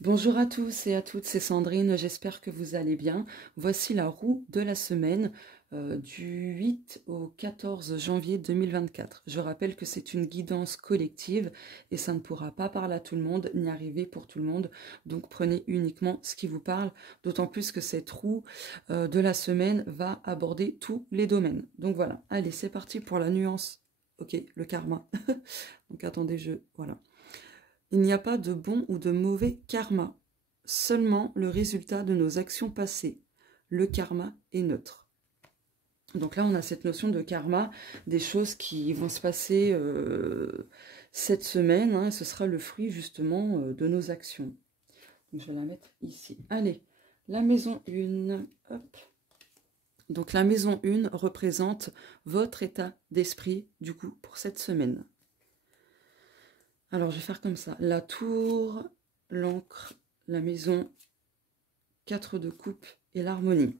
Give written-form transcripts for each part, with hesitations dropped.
Bonjour à tous et à toutes, c'est Sandrine, j'espère que vous allez bien. Voici la roue de la semaine du 8 au 14 janvier 2024. Je rappelle que c'est une guidance collective et ça ne pourra pas parler à tout le monde ni arriver pour tout le monde. Donc prenez uniquement ce qui vous parle, d'autant plus que cette roue de la semaine va aborder tous les domaines. Donc voilà, allez, c'est parti pour la nuance. Ok, le karma. Donc attendez, voilà. Il n'y a pas de bon ou de mauvais karma, seulement le résultat de nos actions passées. Le karma est neutre. Donc là, on a cette notion de karma, des choses qui vont se passer cette semaine, hein, ce sera le fruit justement de nos actions. Donc, je vais la mettre ici. Allez, la maison 1, hop. Donc la maison 1 représente votre état d'esprit, du coup, pour cette semaine. Alors, je vais faire comme ça. La tour, l'encre, la maison, 4 de coupe et l'harmonie.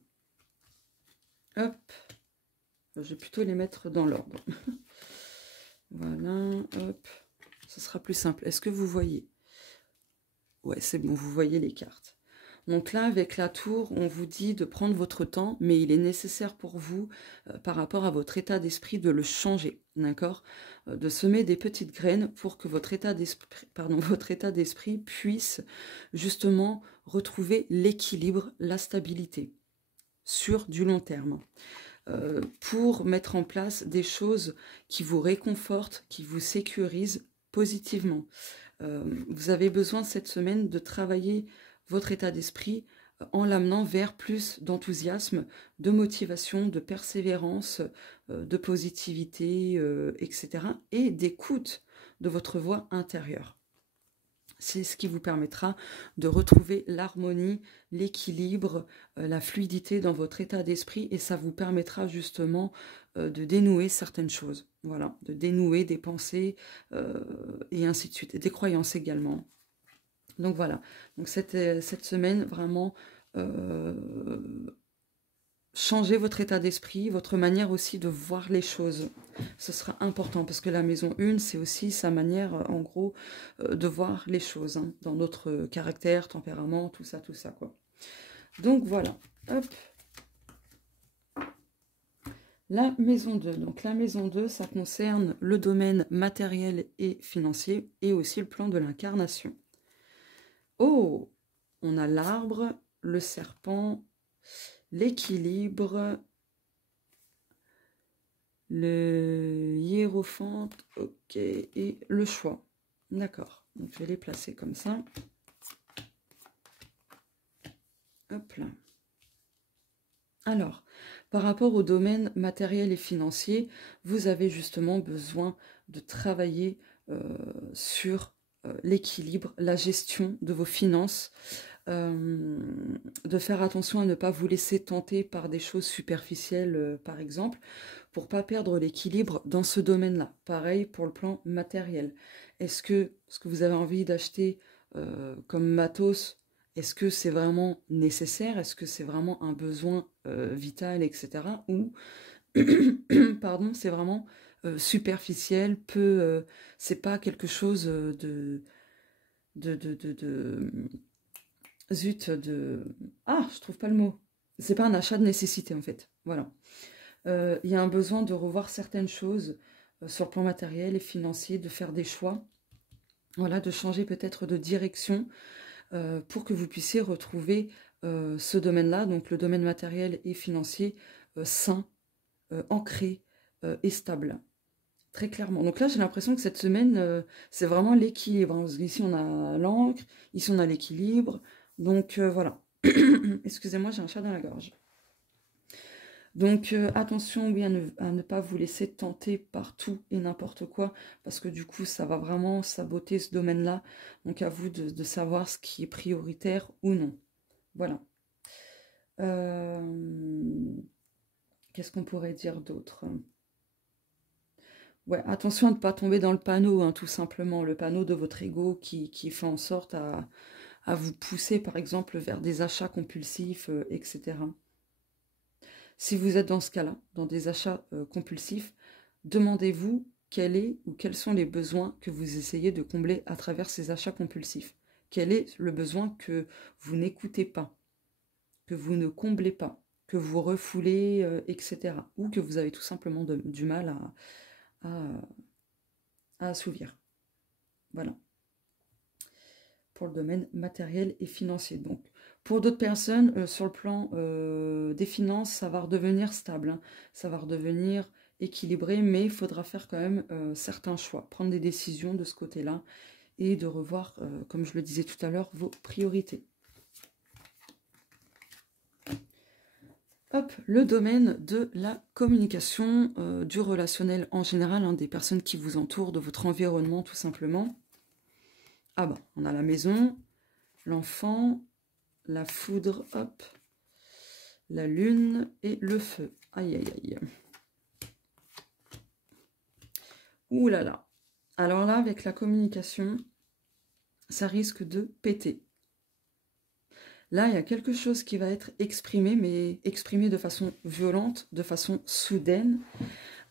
Hop. Je vais plutôt les mettre dans l'ordre. Voilà, hop. Ce sera plus simple. Est-ce que vous voyez? Ouais, c'est bon, vous voyez les cartes. Donc là, avec la tour, on vous dit de prendre votre temps, mais il est nécessaire pour vous, par rapport à votre état d'esprit, de le changer, d'accord? De semer des petites graines pour que votre état d'esprit puisse justement retrouver l'équilibre, la stabilité sur du long terme. Pour mettre en place des choses qui vous réconfortent, qui vous sécurisent positivement. Vous avez besoin cette semaine de travailler votre état d'esprit en l'amenant vers plus d'enthousiasme, de motivation, de persévérance, de positivité, etc. et d'écoute de votre voix intérieure. C'est ce qui vous permettra de retrouver l'harmonie, l'équilibre, la fluidité dans votre état d'esprit et ça vous permettra justement de dénouer certaines choses. Voilà, de dénouer des pensées et ainsi de suite, et des croyances également. Donc voilà, donc cette semaine, vraiment, changez votre état d'esprit, votre manière aussi de voir les choses. Ce sera important parce que la maison 1, c'est aussi sa manière, en gros, de voir les choses, hein, dans notre caractère, tempérament, tout ça, quoi. Donc voilà, hop. La maison 2. Donc la maison 2, ça concerne le domaine matériel et financier et aussi le plan de l'incarnation. Oh, on a l'arbre, le serpent, l'équilibre, le hiérophante, ok, et le choix. D'accord, donc je vais les placer comme ça. Hop là. Alors, par rapport au domaine matériel et financier, vous avez justement besoin de travailler sur l'équilibre, la gestion de vos finances, de faire attention à ne pas vous laisser tenter par des choses superficielles, par exemple, pour pas perdre l'équilibre dans ce domaine-là. Pareil pour le plan matériel. Est-ce que ce que vous avez envie d'acheter comme matos, est-ce que c'est vraiment nécessaire? Est-ce que c'est vraiment un besoin vital, etc. Ou, pardon, c'est vraiment superficiel, c'est pas quelque chose zut, ah, je trouve pas le mot. C'est pas un achat de nécessité, en fait. Voilà. Il y a un besoin de revoir certaines choses sur le plan matériel et financier, de faire des choix, voilà, de changer peut-être de direction pour que vous puissiez retrouver ce domaine-là, donc le domaine matériel et financier, sain, ancré et stable. Très clairement. Donc là, j'ai l'impression que cette semaine, c'est vraiment l'équilibre. Hein, parce qu'ici, on a l'encre, ici, on a l'équilibre. Donc voilà. Excusez-moi, j'ai un chat dans la gorge. Donc attention, oui, à ne pas vous laisser tenter par tout et n'importe quoi, parce que du coup, ça va vraiment saboter ce domaine-là. Donc à vous de savoir ce qui est prioritaire ou non. Voilà. Qu'est-ce qu'on pourrait dire d'autre? Ouais, attention à ne pas tomber dans le panneau, hein, tout simplement. Le panneau de votre ego qui fait en sorte à vous pousser, par exemple, vers des achats compulsifs, etc. Si vous êtes dans ce cas-là, dans des achats compulsifs, demandez-vous quel est ou quels sont les besoins que vous essayez de combler à travers ces achats compulsifs. Quel est le besoin que vous n'écoutez pas, que vous ne comblez pas, que vous refoulez, etc. Ou que vous avez tout simplement du mal à assouvir. Voilà. Pour le domaine matériel et financier. Donc, pour d'autres personnes, sur le plan des finances, ça va redevenir stable, hein. Ça va redevenir équilibré, mais il faudra faire quand même certains choix, prendre des décisions de ce côté-là et de revoir, comme je le disais tout à l'heure, vos priorités. Hop, le domaine de la communication, du relationnel en général, hein, des personnes qui vous entourent, de votre environnement tout simplement. Ah bah, on a la maison, l'enfant, la foudre, hop, la lune et le feu. Aïe, aïe, aïe. Ouh là là. Alors là, avec la communication, ça risque de péter. Là, il y a quelque chose qui va être exprimé, mais exprimé de façon violente, de façon soudaine.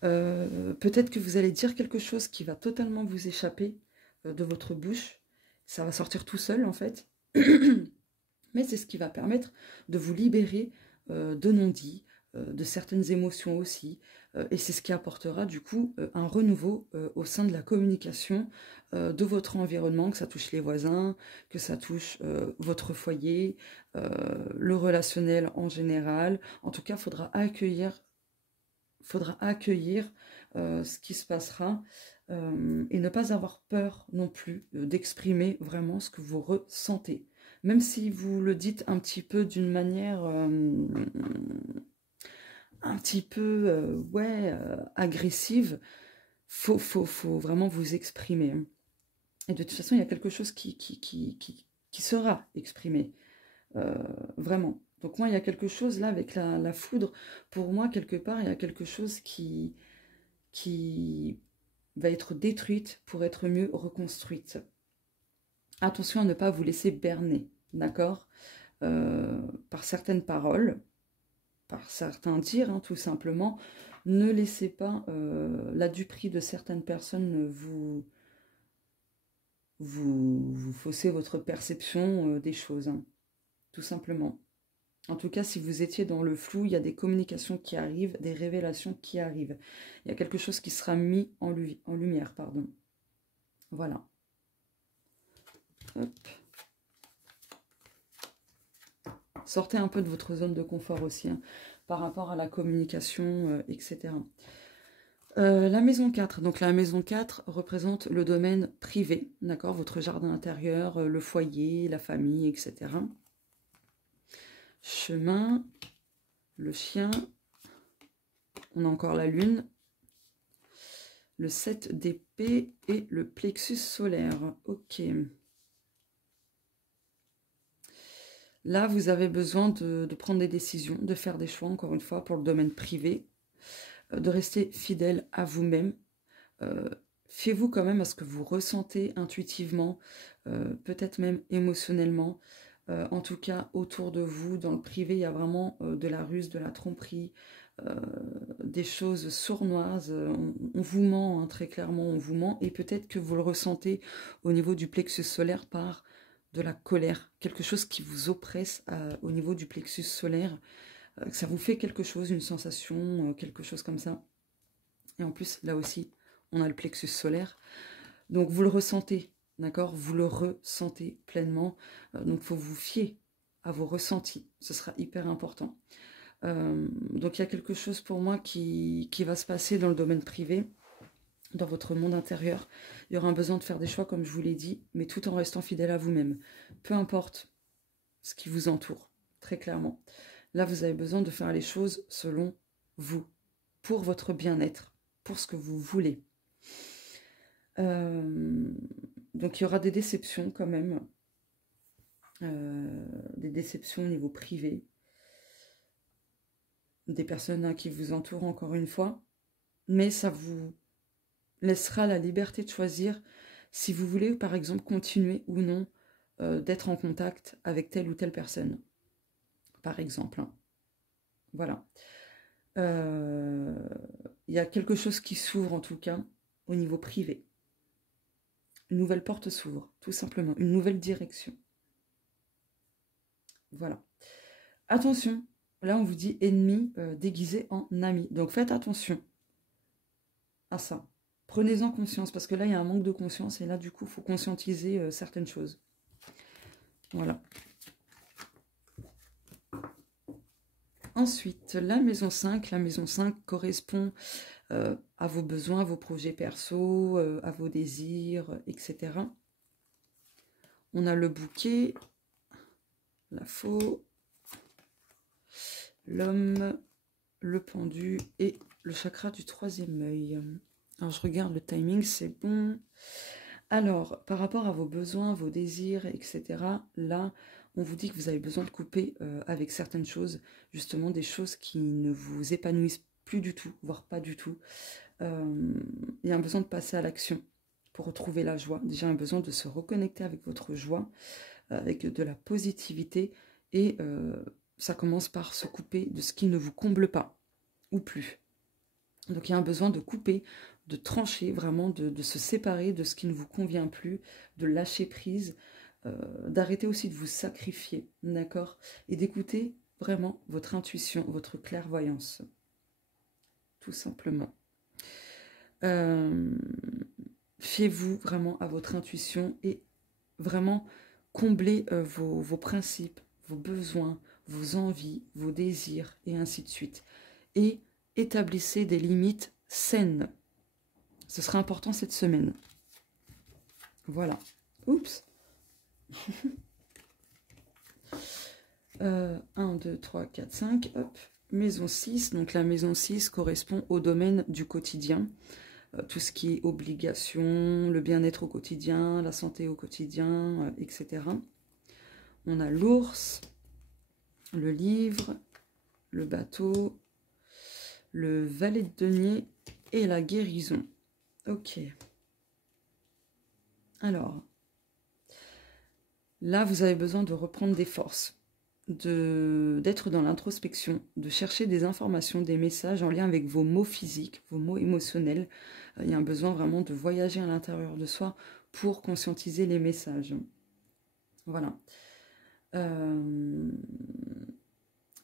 Peut-être que vous allez dire quelque chose qui va totalement vous échapper de votre bouche. Ça va sortir tout seul, en fait. Mais c'est ce qui va permettre de vous libérer de non-dits, de certaines émotions aussi. Et c'est ce qui apportera du coup un renouveau au sein de la communication de votre environnement, que ça touche les voisins, que ça touche votre foyer, le relationnel en général. En tout cas, il faudra accueillir ce qui se passera et ne pas avoir peur non plus d'exprimer vraiment ce que vous ressentez. Même si vous le dites un petit peu d'une manière un petit peu agressive, faut vraiment vous exprimer. Et de toute façon, il y a quelque chose qui sera exprimé. Vraiment. Donc moi, il y a quelque chose là avec la foudre. Pour moi, quelque part, il y a quelque chose qui va être détruite pour être mieux reconstruite. Attention à ne pas vous laisser berner, d'accord, par certaines paroles, par certains dires, hein, tout simplement. Ne laissez pas la duperie de certaines personnes vous fausser votre perception des choses, hein, tout simplement. En tout cas, si vous étiez dans le flou, il y a des communications qui arrivent, des révélations qui arrivent. Il y a quelque chose qui sera mis en lumière, pardon. Voilà. Hop. Sortez un peu de votre zone de confort aussi, hein, par rapport à la communication, etc. La maison 4. Donc la maison 4 représente le domaine privé, d'accord, votre jardin intérieur, le foyer, la famille, etc. Chemin, le chien, on a encore la lune, le 7 d'épée et le plexus solaire. Ok. Là, vous avez besoin de prendre des décisions, de faire des choix, encore une fois, pour le domaine privé, de rester fidèle à vous-même. Fiez-vous quand même à ce que vous ressentez intuitivement, peut-être même émotionnellement. En tout cas, autour de vous, dans le privé, il y a vraiment de la ruse, de la tromperie, des choses sournoises. On vous ment, hein, très clairement, on vous ment. Et peut-être que vous le ressentez au niveau du plexus solaire par de la colère, quelque chose qui vous oppresse au niveau du plexus solaire, que ça vous fait quelque chose, une sensation, quelque chose comme ça. Et en plus, là aussi, on a le plexus solaire. Donc, vous le ressentez, d'accord? Vous le ressentez pleinement. Donc, il faut vous fier à vos ressentis. Ce sera hyper important. Donc, il y a quelque chose pour moi qui va se passer dans le domaine privé, dans votre monde intérieur. Il y aura un besoin de faire des choix, comme je vous l'ai dit, mais tout en restant fidèle à vous-même. Peu importe ce qui vous entoure, très clairement. Là, vous avez besoin de faire les choses selon vous, pour votre bien-être, pour ce que vous voulez. Donc, il y aura des déceptions quand même, des déceptions au niveau privé, des personnes qui vous entourent encore une fois, mais ça vous laissera la liberté de choisir si vous voulez, par exemple, continuer ou non d'être en contact avec telle ou telle personne, par exemple. Hein. Voilà. Il y a quelque chose qui s'ouvre, en tout cas, au niveau privé. Une nouvelle porte s'ouvre, tout simplement. Une nouvelle direction. Voilà. Attention, là on vous dit ennemi déguisé en ami. Donc faites attention à ça. Prenez-en conscience, parce que là il y a un manque de conscience, et là du coup il faut conscientiser certaines choses. Voilà. Ensuite, la maison 5. La maison 5 correspond à vos besoins, à vos projets perso, à vos désirs, etc. On a le bouquet, la faux, l'homme, le pendu et le chakra du troisième œil. Alors, je regarde le timing, c'est bon. Alors, par rapport à vos besoins, vos désirs, etc., là, on vous dit que vous avez besoin de couper avec certaines choses, justement des choses qui ne vous épanouissent plus du tout, voire pas du tout. Il y a un besoin de passer à l'action pour retrouver la joie. Déjà, un besoin de se reconnecter avec votre joie, avec de la positivité, et ça commence par se couper de ce qui ne vous comble pas, ou plus. Donc il y a un besoin de couper, de trancher, vraiment de se séparer de ce qui ne vous convient plus, de lâcher prise, d'arrêter aussi de vous sacrifier, d'accord? Et d'écouter vraiment votre intuition, votre clairvoyance, tout simplement. Fiez-vous vraiment à votre intuition et vraiment comblez vos principes, vos besoins, vos envies, vos désirs, et ainsi de suite. Et établissez des limites saines. Ce sera important cette semaine. Voilà. Oups. 1, 2, 3, 4, 5. Hop. Maison 6. Donc la maison 6 correspond au domaine du quotidien. Tout ce qui est obligation, le bien-être au quotidien, la santé au quotidien, etc. On a l'ours, le livre, le bateau, le valet de denier et la guérison. Ok. Alors, là, vous avez besoin de reprendre des forces, d'être dans l'introspection, de chercher des informations, des messages en lien avec vos mots physiques, vos mots émotionnels. Il y a un besoin vraiment de voyager à l'intérieur de soi pour conscientiser les messages. Voilà. Il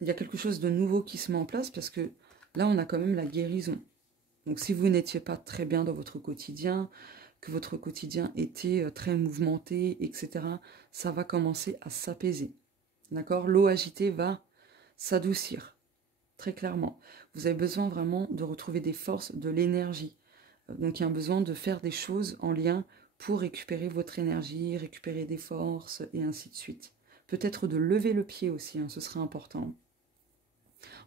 y a quelque chose de nouveau qui se met en place, parce que là, on a quand même la guérison. Donc, si vous n'étiez pas très bien dans votre quotidien, que votre quotidien était très mouvementé, etc., ça va commencer à s'apaiser. D'accord? L'eau agitée va s'adoucir, très clairement. Vous avez besoin vraiment de retrouver des forces, de l'énergie. Donc, il y a un besoin de faire des choses en lien pour récupérer votre énergie, récupérer des forces, et ainsi de suite. Peut-être de lever le pied aussi, hein, ce sera important.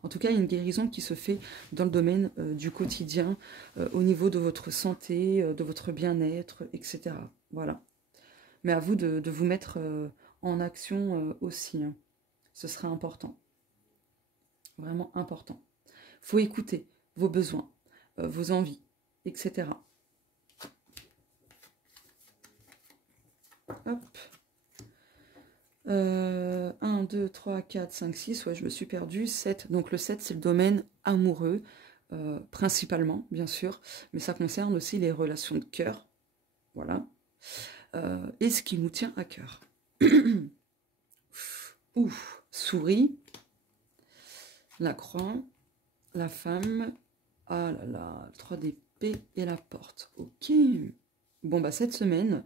En tout cas, il y a une guérison qui se fait dans le domaine du quotidien, au niveau de votre santé, de votre bien-être, etc. Voilà. Mais à vous de vous mettre en action aussi. Hein. Ce sera important. Vraiment important. Il faut écouter vos besoins, vos envies, etc. Hop. 1, 2, 3, 4, 5, 6, ouais, je me suis perdue. 7, donc le 7, c'est le domaine amoureux, principalement, bien sûr, mais ça concerne aussi les relations de cœur, voilà, et ce qui nous tient à cœur. Ouf, souris, la croix, la femme, ah là là, 3 d'épée et la porte, ok. Bon, bah cette semaine,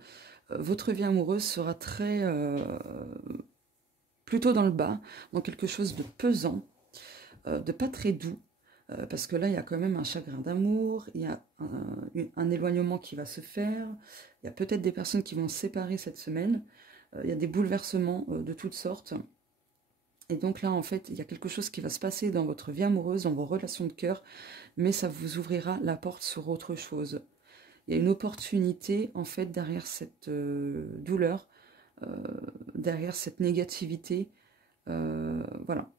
votre vie amoureuse sera très... plutôt dans le bas, dans quelque chose de pesant, de pas très doux, parce que là, il y a quand même un chagrin d'amour, il y a un éloignement qui va se faire, il y a peut-être des personnes qui vont se séparer cette semaine, il y a des bouleversements de toutes sortes, et donc là, en fait, il y a quelque chose qui va se passer dans votre vie amoureuse, dans vos relations de cœur, mais ça vous ouvrira la porte sur autre chose. Il y a une opportunité, en fait, derrière cette douleur, derrière cette négativité, voilà.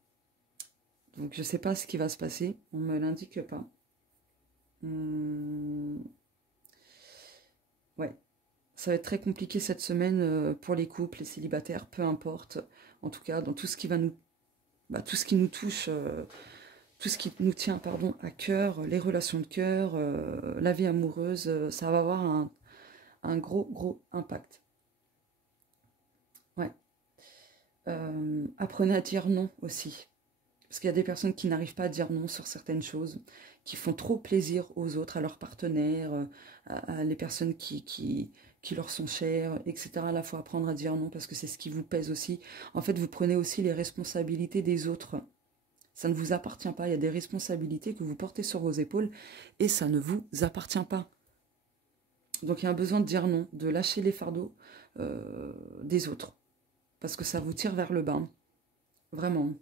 Donc je ne sais pas ce qui va se passer, on ne me l'indique pas. Ouais, ça va être très compliqué cette semaine pour les couples, les célibataires, peu importe. En tout cas, dans tout ce qui va nous, tout ce qui nous touche, tout ce qui nous tient, pardon, à cœur, les relations de cœur, la vie amoureuse, ça va avoir un gros impact. Ouais. Apprenez à dire non aussi. Parce qu'il y a des personnes qui n'arrivent pas à dire non sur certaines choses, qui font trop plaisir aux autres, à leurs partenaires, à les personnes qui leur sont chères, etc. Là, il faut apprendre à dire non parce que c'est ce qui vous pèse aussi. En fait, vous prenez aussi les responsabilités des autres. Ça ne vous appartient pas. Il y a des responsabilités que vous portez sur vos épaules et ça ne vous appartient pas. Donc, il y a un besoin de dire non, de lâcher les fardeaux des autres. Parce que ça vous tire vers le bas. Vraiment.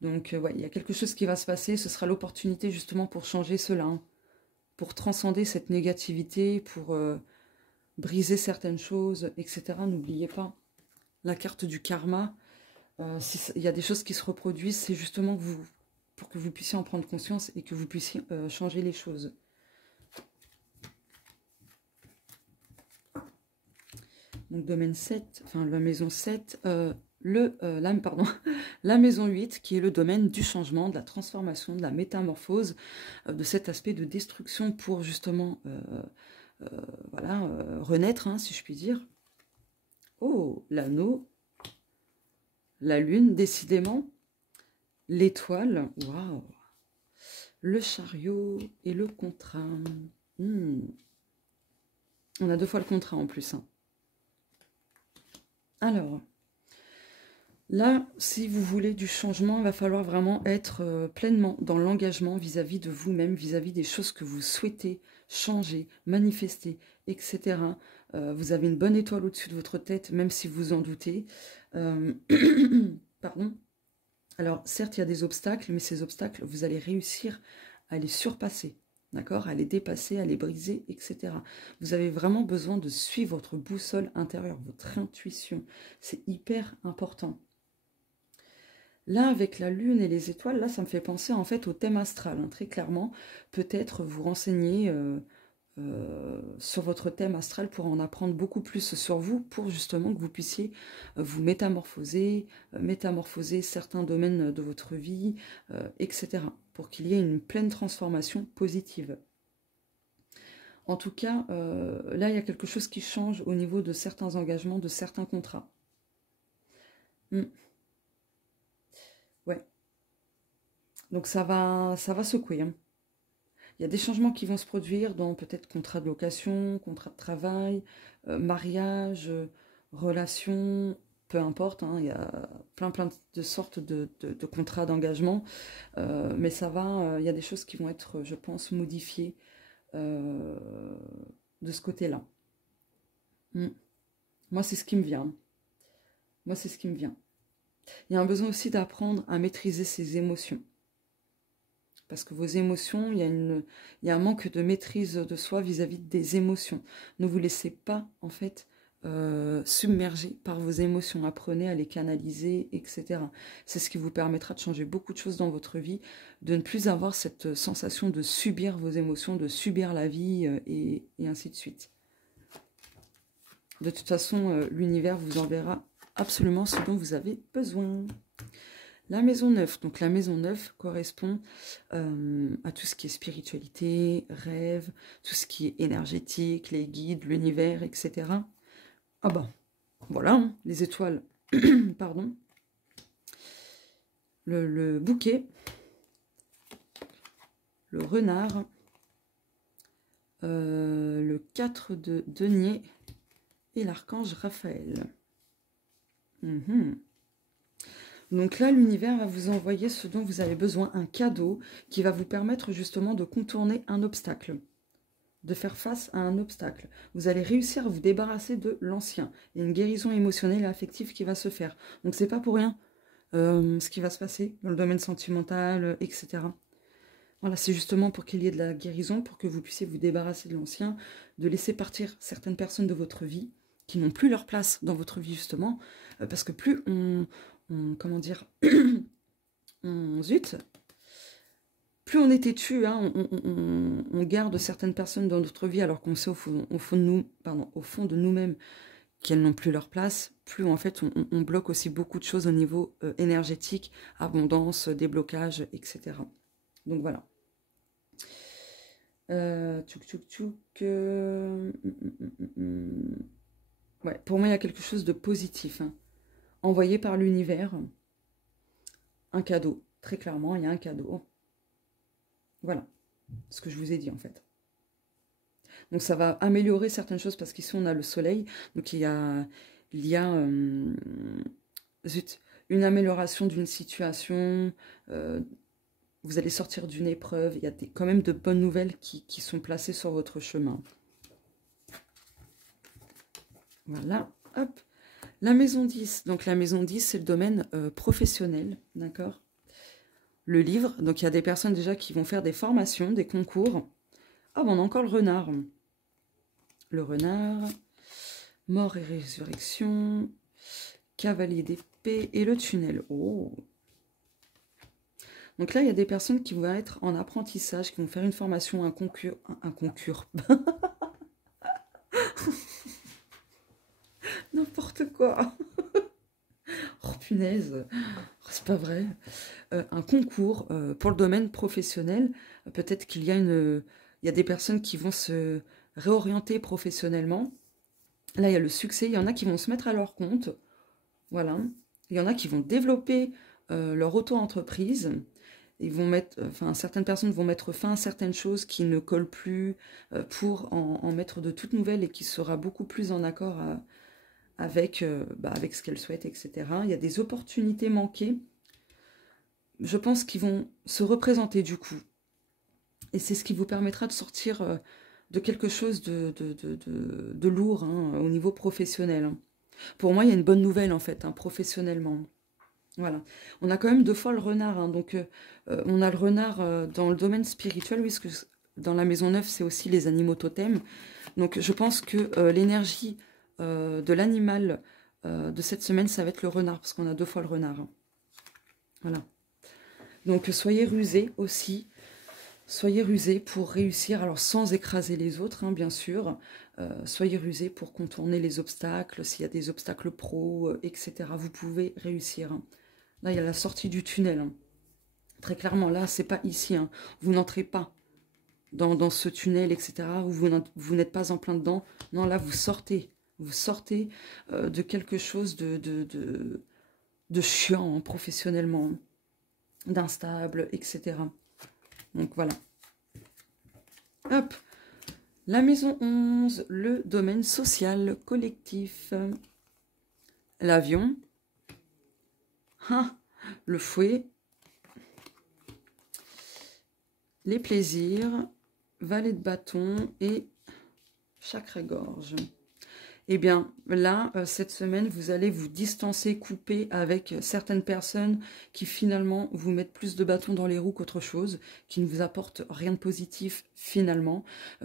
Donc, ouais, il y a quelque chose qui va se passer. Ce sera l'opportunité justement pour changer cela. Hein, pour transcender cette négativité, pour briser certaines choses, etc. N'oubliez pas, la carte du karma, il y a des choses qui se reproduisent, c'est justement pour que vous puissiez en prendre conscience et que vous puissiez changer les choses. Donc, domaine 7, enfin, la maison 7, la maison 8, qui est le domaine du changement, de la transformation, de la métamorphose, de cet aspect de destruction pour justement voilà, renaître, hein, si je puis dire. Oh, l'anneau, la lune, décidément, l'étoile, waouh, le chariot et le contrat. On a 2 fois le contrat en plus. Hein. Alors, là, si vous voulez du changement, il va falloir vraiment être pleinement dans l'engagement vis-à-vis de vous-même, vis-à-vis des choses que vous souhaitez changer, manifester, etc. Vous avez une bonne étoile au-dessus de votre tête, même si vous en doutez. Pardon. Alors, certes, il y a des obstacles, mais ces obstacles, vous allez réussir à les surpasser, d'accord, à les dépasser, à les briser, etc. Vous avez vraiment besoin de suivre votre boussole intérieure, votre intuition. C'est hyper important. Là, avec la lune et les étoiles, là, ça me fait penser en fait au thème astral, hein, très clairement. Peut-être vous renseigner sur votre thème astral pour en apprendre beaucoup plus sur vous, pour justement que vous puissiez vous métamorphoser, métamorphoser certains domaines de votre vie, etc. Pour qu'il y ait une pleine transformation positive. En tout cas, là, il y a quelque chose qui change au niveau de certains engagements, de certains contrats. Ouais. Donc ça va secouer. Hein. Il y a des changements qui vont se produire dans peut-être contrat de location, contrat de travail, mariage, relation, peu importe. Hein, il y a plein de sortes de contrats d'engagement. Mais ça va, il y a des choses qui vont être, je pense, modifiées de ce côté-là. Moi, c'est ce qui me vient. Moi, c'est ce qui me vient. Il y a un besoin aussi d'apprendre à maîtriser ses émotions. Parce que vos émotions, il y a un manque de maîtrise de soi vis-à-vis des émotions. Ne vous laissez pas, en fait, submerger par vos émotions. Apprenez à les canaliser, etc. C'est ce qui vous permettra de changer beaucoup de choses dans votre vie, de ne plus avoir cette sensation de subir vos émotions, de subir la vie, et ainsi de suite. De toute façon, l'univers vous enverra absolument ce dont vous avez besoin. La maison 9, donc la maison 9 correspond à tout ce qui est spiritualité, rêve, tout ce qui est énergétique, les guides, l'univers, etc. Ah bah, voilà, hein, les étoiles, pardon. Le bouquet, le renard, le 4 de denier et l'archange Raphaël. Donc là, l'univers va vous envoyer ce dont vous avez besoin, un cadeau qui va vous permettre justement de contourner un obstacle, de faire face à un obstacle. Vous allez réussir à vous débarrasser de l'ancien. Il y a une guérison émotionnelle et affective qui va se faire. Donc c'est pas pour rien ce qui va se passer dans le domaine sentimental, etc. Voilà, c'est justement pour qu'il y ait de la guérison, pour que vous puissiez vous débarrasser de l'ancien, de laisser partir certaines personnes de votre vie qui n'ont plus leur place dans votre vie justement, parce que plus comment dire, zut, plus on est têtu, hein, on garde certaines personnes dans notre vie alors qu'on sait au fond de nous-mêmes qu'elles n'ont plus leur place, plus en fait on bloque aussi beaucoup de choses au niveau énergétique, abondance, déblocage, etc. Donc voilà. Tchouk tchouk tchouk. Ouais, pour moi, il y a quelque chose de positif, hein, envoyé par l'univers. Un cadeau. Très clairement, il y a un cadeau. Voilà, ce que je vous ai dit en fait. Donc ça va améliorer certaines choses parce qu'ici on a le soleil. Donc il y a zut, une amélioration d'une situation. euh, vous allez sortir d'une épreuve. Il y a quand même de bonnes nouvelles qui sont placées sur votre chemin. Voilà, hop. La maison 10. Donc la maison 10, c'est le domaine professionnel, d'accord? Le livre, donc il y a des personnes déjà qui vont faire des formations, des concours. Ah, bon, on a encore le renard. Le renard, mort et résurrection, cavalier d'épée et le tunnel. Oh. Donc là, il y a des personnes qui vont être en apprentissage, qui vont faire une formation, un concours. N'importe quoi. Oh punaise, c'est pas vrai. Un concours pour le domaine professionnel. Peut-être qu'il y a il y a des personnes qui vont se réorienter professionnellement. Là, il y a le succès. Il y en a qui vont se mettre à leur compte. Voilà. Il y en a qui vont développer leur auto-entreprise. Ils vont mettre, enfin, certaines personnes vont mettre fin à certaines choses qui ne collent plus pour en mettre de toutes nouvelles et qui sera beaucoup plus en accord avec, avec ce qu'elles souhaitent, etc. Il y a des opportunités manquées. Je pense qu'ils vont se représenter du coup. Et c'est ce qui vous permettra de sortir de quelque chose de lourd hein, au niveau professionnel. Hein. Pour moi, il y a une bonne nouvelle en fait, hein, professionnellement. Voilà. On a quand même deux fois le renard. Hein, donc, on a le renard dans le domaine spirituel, oui, parce que dans la maison 9, c'est aussi les animaux totems. Donc, je pense que l'énergie de l'animal de cette semaine, ça va être le renard, parce qu'on a deux fois le renard. Hein. Voilà. Donc, soyez rusés aussi. Soyez rusés pour réussir, alors sans écraser les autres, hein, bien sûr. Soyez rusés pour contourner les obstacles, s'il y a des obstacles pro, etc. Vous pouvez réussir. Hein. Là, il y a la sortie du tunnel. Hein. Très clairement, là, c'est pas ici. Hein. Vous n'entrez pas dans ce tunnel, etc. Où vous n'êtes pas en plein dedans. Non, là, vous sortez. Vous sortez de quelque chose de chiant, hein, professionnellement, d'instable, etc. Donc, voilà. Hop. La maison 11, le domaine social collectif. L'avion. Ah, le fouet. Les plaisirs. Valet de bâton et chakra-gorge. Eh bien, là, cette semaine, vous allez vous distancer, couper avec certaines personnes qui finalement vous mettent plus de bâtons dans les roues qu'autre chose, qui ne vous apportent rien de positif finalement.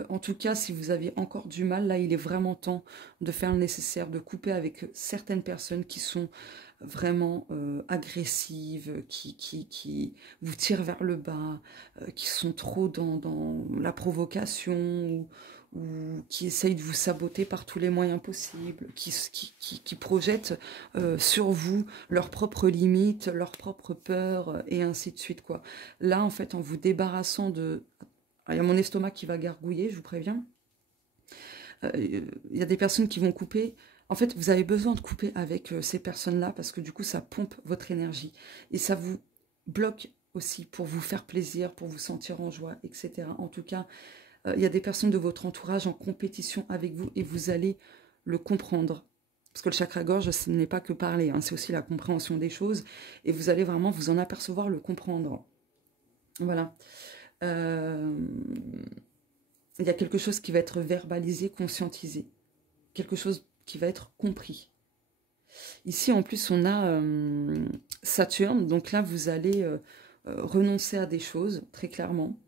En tout cas, si vous avez encore du mal, là, il est vraiment temps de faire le nécessaire, de couper avec certaines personnes qui sont vraiment agressives, qui vous tirent vers le bas, qui sont trop dans la provocation ou qui essayent de vous saboter par tous les moyens possibles, qui projettent sur vous leurs propres limites, leurs propres peurs, et ainsi de suite, quoi. Là, en fait, en vous débarrassant de... Il y a mon estomac qui va gargouiller, je vous préviens. Il y a des personnes qui vont couper. En fait, vous avez besoin de couper avec ces personnes-là parce que du coup, ça pompe votre énergie. Et ça vous bloque aussi pour vous faire plaisir, pour vous sentir en joie, etc. En tout cas, il y a des personnes de votre entourage en compétition avec vous et vous allez le comprendre. Parce que le chakra-gorge, ce n'est pas que parler, hein, c'est aussi la compréhension des choses. Et vous allez vraiment vous en apercevoir, le comprendre. Voilà. Il y a quelque chose qui va être verbalisé, conscientisé. Quelque chose qui va être compris. Ici, en plus, on a Saturne. Donc là, vous allez renoncer à des choses, très clairement.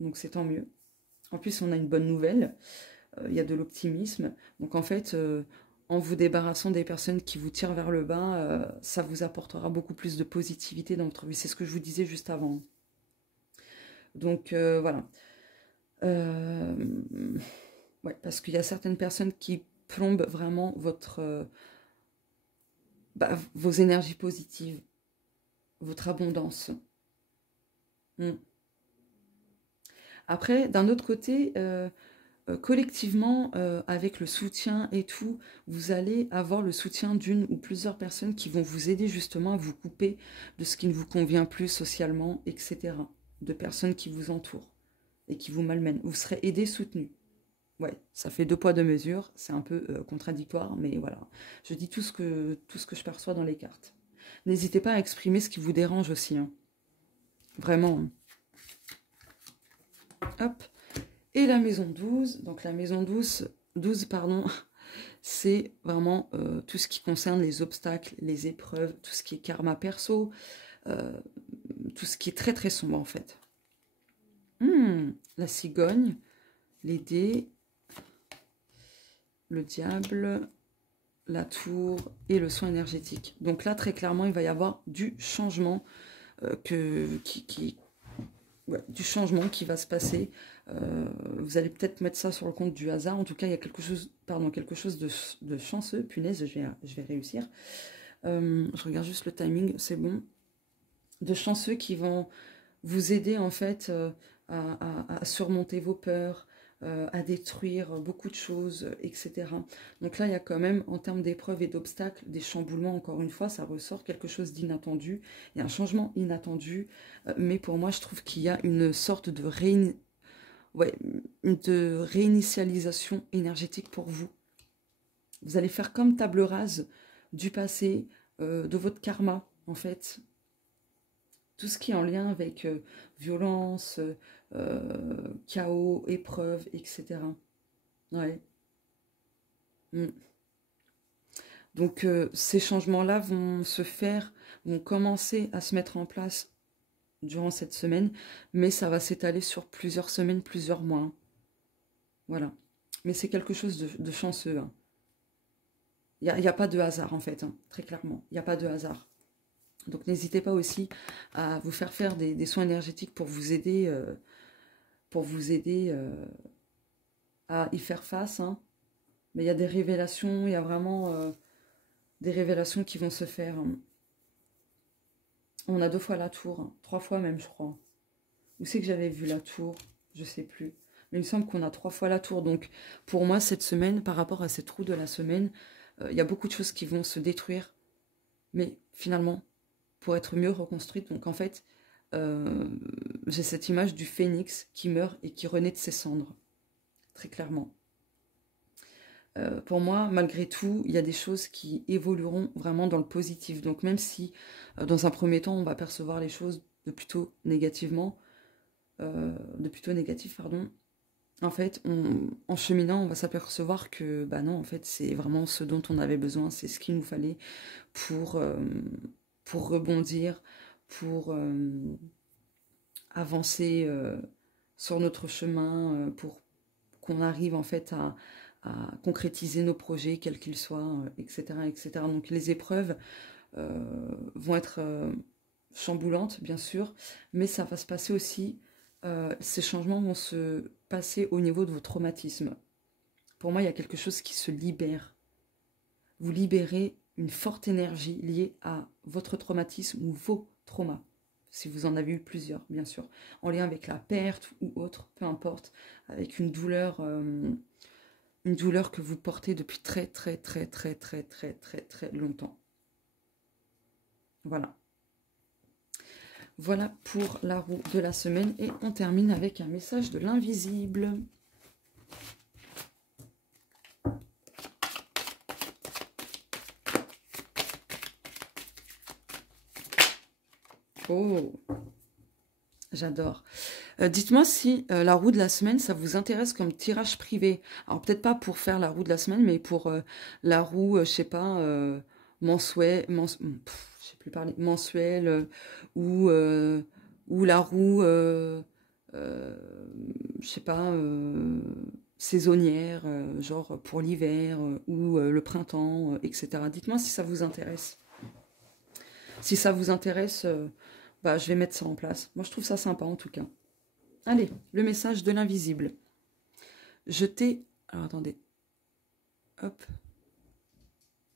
Donc c'est tant mieux. En plus, on a une bonne nouvelle. Il y a de l'optimisme. Donc en fait, en vous débarrassant des personnes qui vous tirent vers le bas, ça vous apportera beaucoup plus de positivité dans votre vie. C'est ce que je vous disais juste avant. Donc voilà. Ouais, parce qu'il y a certaines personnes qui plombent vraiment vos énergies positives, votre abondance. Après, d'un autre côté, collectivement, avec le soutien et tout, vous allez avoir le soutien d'une ou plusieurs personnes qui vont vous aider justement à vous couper de ce qui ne vous convient plus socialement, etc. De personnes qui vous entourent et qui vous malmènent. Vous serez aidé, soutenu. Ouais, ça fait deux poids, deux mesures. C'est un peu contradictoire, mais voilà. Je dis tout ce que je perçois dans les cartes. N'hésitez pas à exprimer ce qui vous dérange aussi. Hein. Vraiment. Hop. Et la maison 12. Donc la maison 12 pardon, c'est vraiment tout ce qui concerne les obstacles, les épreuves, tout ce qui est karma perso, tout ce qui est très très sombre en fait. La cigogne, les dés, le diable, la tour et le soin énergétique. Donc là, très clairement, il va y avoir du changement du changement qui va se passer. Vous allez peut-être mettre ça sur le compte du hasard. En tout cas, il y a quelque chose de chanceux. Punaise, je vais réussir. Je regarde juste le timing, c'est bon. De chanceux qui vont vous aider en fait à surmonter vos peurs, à détruire beaucoup de choses, etc. Donc là, il y a quand même, en termes d'épreuves et d'obstacles, des chamboulements, encore une fois, ça ressort quelque chose d'inattendu. Il y a un changement inattendu, mais pour moi, je trouve qu'il y a une sorte de réinitialisation énergétique pour vous. Vous allez faire comme table rase du passé, de votre karma, en fait. Tout ce qui est en lien avec violence, chaos, épreuves, etc. Ouais. Donc ces changements-là vont commencer à se mettre en place durant cette semaine, mais ça va s'étaler sur plusieurs semaines, plusieurs mois. Hein. Voilà. Mais c'est quelque chose de chanceux. Hein. Il n'y a pas de hasard en fait, hein, très clairement. Il n'y a pas de hasard. Donc n'hésitez pas aussi à vous faire des soins énergétiques pour vous aider, à y faire face. Hein. Mais il y a des révélations, il y a vraiment des révélations qui vont se faire. Hein. On a 2 fois la tour, hein, 3 fois même je crois. Où c'est que j'avais vu la tour? Je sais plus. Mais il me semble qu'on a 3 fois la tour. Donc pour moi cette semaine, par rapport à cette roue de la semaine, il y a beaucoup de choses qui vont se détruire. Mais finalement, pour être mieux reconstruite. Donc en fait, j'ai cette image du phénix qui meurt et qui renaît de ses cendres, très clairement. Pour moi, malgré tout, il y a des choses qui évolueront vraiment dans le positif. Donc même si, dans un premier temps, on va percevoir les choses de plutôt négatif, pardon, en fait, en cheminant, on va s'apercevoir que, bah non, en fait, c'est vraiment ce dont on avait besoin, c'est ce qu'il nous fallait pour rebondir, pour avancer sur notre chemin, pour qu'on arrive en fait à concrétiser nos projets, quels qu'ils soient, etc., etc. Donc les épreuves vont être chamboulantes, bien sûr, mais ça va se passer aussi, ces changements vont se passer au niveau de vos traumatismes. Pour moi, il y a quelque chose qui se libère. Vous libérez une forte énergie liée à votre traumatisme ou vos traumas, si vous en avez eu plusieurs, bien sûr, en lien avec la perte ou autre, peu importe, avec une douleur que vous portez depuis très longtemps. Voilà. Voilà pour la roue de la semaine et on termine avec un message de l'invisible. Oh, j'adore. Dites-moi si la roue de la semaine, ça vous intéresse comme tirage privé. Alors peut-être pas pour faire la roue de la semaine, mais pour la roue, je sais pas, mensuelle, je sais plus parler, mensuelle, ou la roue, je sais pas, saisonnière, genre pour l'hiver, ou le printemps, etc. Dites-moi si ça vous intéresse. Si ça vous intéresse, bah, je vais mettre ça en place. Moi, je trouve ça sympa, en tout cas. Allez, le message de l'invisible. Je t'ai... Alors, attendez. Hop.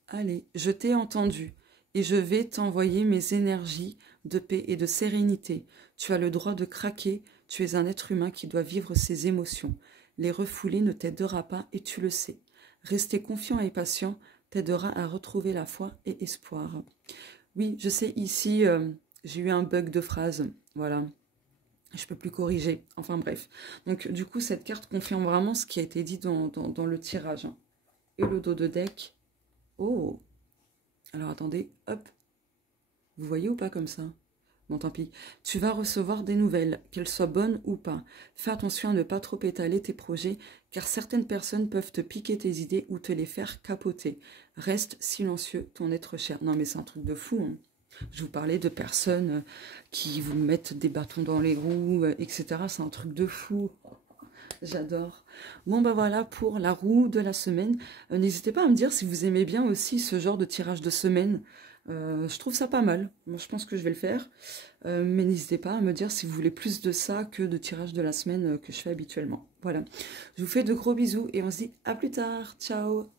Allez, je t'ai entendu et je vais t'envoyer mes énergies de paix et de sérénité. Tu as le droit de craquer, Tu es un être humain qui doit vivre ses émotions. Les refouler ne t'aidera pas et tu le sais. Rester confiant et patient t'aidera à retrouver la foi et espoir. Oui, je sais, ici, j'ai eu un bug de phrase. Voilà. Je peux plus corriger. Enfin bref. Donc du coup, cette carte confirme vraiment ce qui a été dit dans le tirage. Hein. Et le dos de deck. Oh. Alors attendez, hop. Vous voyez ou pas comme ça? Bon, tant pis. Tu vas recevoir des nouvelles, qu'elles soient bonnes ou pas. Fais attention à ne pas trop étaler tes projets, car certaines personnes peuvent te piquer tes idées ou te les faire capoter. Reste silencieux, ton être cher. Non, mais c'est un truc de fou, hein. Je vous parlais de personnes qui vous mettent des bâtons dans les roues, etc. C'est un truc de fou. J'adore. Bon, bah voilà pour la roue de la semaine. N'hésitez pas à me dire si vous aimez bien aussi ce genre de tirage de semaine. Je trouve ça pas mal. Moi, je pense que je vais le faire. Mais n'hésitez pas à me dire si vous voulez plus de ça que de tirage de la semaine que je fais habituellement. Voilà. Je vous fais de gros bisous et on se dit à plus tard. Ciao.